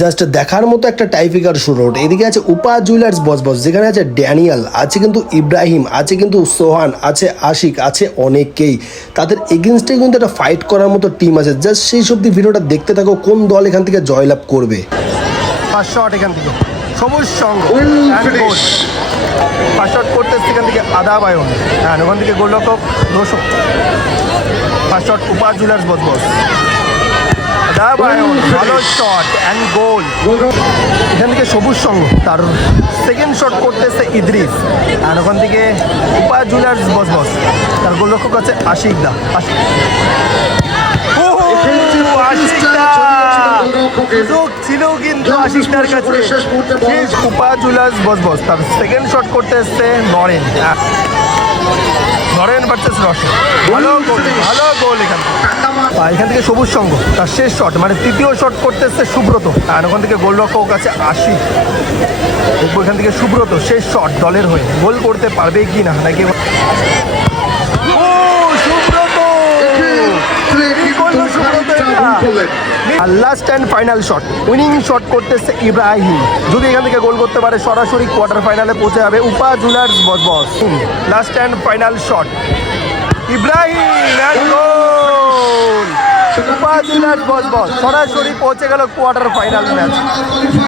Just দেখার মতো একটা টাইপিকার শুট আউট। এদিকে আছে উপা জুয়েলার্স বস, যেখানে আছে ড্যানিয়াল, আছে কিন্তু ইব্রাহিম, আছে কিন্তু সোহান, আছে আশিক, আছে অনেকেই। তাদের এগেনস্টে কিন্তু একটা ফাইট করার মতো টিম আছে। জাস্ট সেই সবজি ভিডিওটা দেখতে থাকো, কোন দল এখান থেকে জয়লাভ করবে। ফার্স্ট শট এখান থেকে সবুজ সঙ্গ ফার্স্ট শট করতে সেখান থেকে আদা বায়ন, হ্যাঁ ওখান থেকে গোলরক্ষক দোষক। ফার্স্ট শট উপা জুয়েলার্স বস আদা বায়ন, ভালো শট অ্যান্ড গোল এখান থেকে সবুজ সঙ্গ। তার সেকেন্ড শট করতেছে ইদ্রিস, আর ওখান থেকে উপা জুয়েলার্স বস তার গোলরক্ষক আছে আশিক দা। সুযোগ ছিল কিন্তু আশিকদার কাছে। উপা জুয়েলার্স বস তার সেকেন্ড শট করতে এসছে নরেন ভার্সেস রশন। ভালো গোল এখান থেকে সবুজ সঙ্গ তার শেষ শট মানে তৃতীয় শট করতে এসছে সুব্রত, আর ওখান থেকে গোলরক্ষক আছে আশিক। দেখবো এখান থেকে সুব্রত শেষ শট দলের হয়ে গোল করতে পারবে কি না নাকি। আর last and final shot winning shot করতেছে ইব্রাহিম। যদি এখান থেকে গোল করতে পারে সরাসরি কোয়ার্টার ফাইনালে পৌঁছে যাবে Upa Jewellers boss. Last and final shot Ibrahim and goal. Upa Jewellers boss সরাসরি পৌঁছে গেল কোয়ার্টার ফাইনাল ম্যাচ।